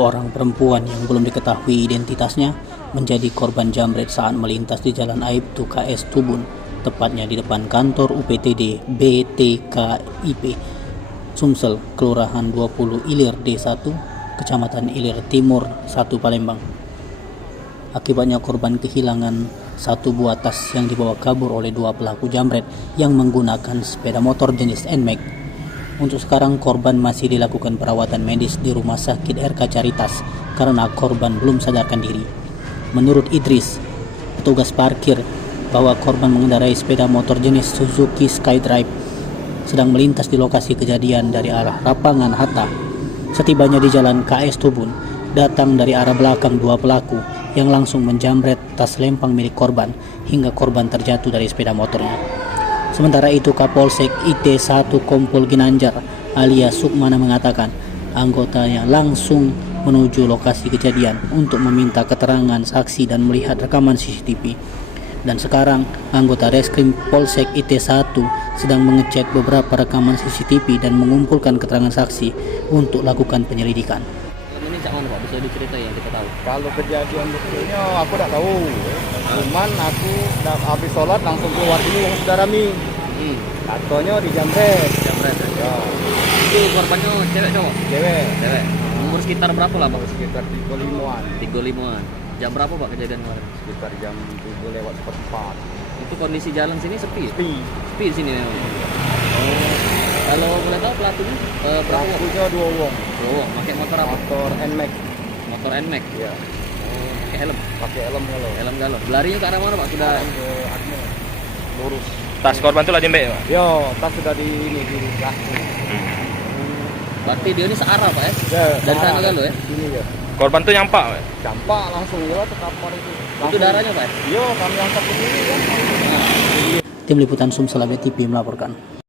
Seorang perempuan yang belum diketahui identitasnya menjadi korban jambret saat melintas di Jalan Aibtu KS Tubun, tepatnya di depan kantor UPTD BTKIP Sumsel, Kelurahan 20 Ilir D1, Kecamatan Ilir Timur 1 Palembang. Akibatnya korban kehilangan satu buah tas yang dibawa kabur oleh dua pelaku jambret yang menggunakan sepeda motor jenis NMAX. Untuk sekarang korban masih dilakukan perawatan medis di Rumah Sakit RK Caritas karena korban belum sadarkan diri. Menurut Idris, petugas parkir, bahwa korban mengendarai sepeda motor jenis Suzuki Skydrive sedang melintas di lokasi kejadian dari arah Lapangan Hatta. Setibanya di Jalan KS Tubun, datang dari arah belakang dua pelaku yang langsung menjambret tas lempang milik korban hingga korban terjatuh dari sepeda motornya. Sementara itu, Kapolsek IT1 Kompol Ginanjar alias Sukmana mengatakan anggotanya langsung menuju lokasi kejadian untuk meminta keterangan saksi dan melihat rekaman CCTV. Dan sekarang anggota Reskrim Polsek IT1 sedang mengecek beberapa rekaman CCTV dan mengumpulkan keterangan saksi untuk lakukan penyelidikan. Ini cak mana Pak? Bisa diceritain yang kita tahu? Kalau kejadian betulnya aku tak tahu. Cuman aku habis sholat langsung keluar dulu sudah rame. Katanya di jambret. Jambret Ya. Itu korbannya cewek cowok? Cewek. Cewek. Umur sekitar berapa lah Pak? Sekitar 35-an. 35-an. Jam berapa Pak kejadian kemarin? Sekitar jam 7 lewat 4. Itu kondisi jalan sini sepi ya? Sepi. Sepi di sini memang. Oh. Kalau boleh tahu pelakunya berapa? Pelakunya 2 wong. Oh, pakai motor apa? Motor NMAX. Motor NMAX. Ya. Oh, pakai helm. Pakai helm kalau. Helm galon. Larinya ke arah mana Pak? Sudah ke Agno. Lurus. Tas korban itu lah jembek, Pak? Yo, tas sudah di belakang. berarti dia ini searah Pak ya? Ya, Dari sana Galo ya? Sini ya. Korban tuh nyampak, Pak? Campak langsung lewat ke kamar itu. Itu darahnya Pak ya? Yo, kami angkat ke sini ya. Tim Liputan Sumsel TV melaporkan.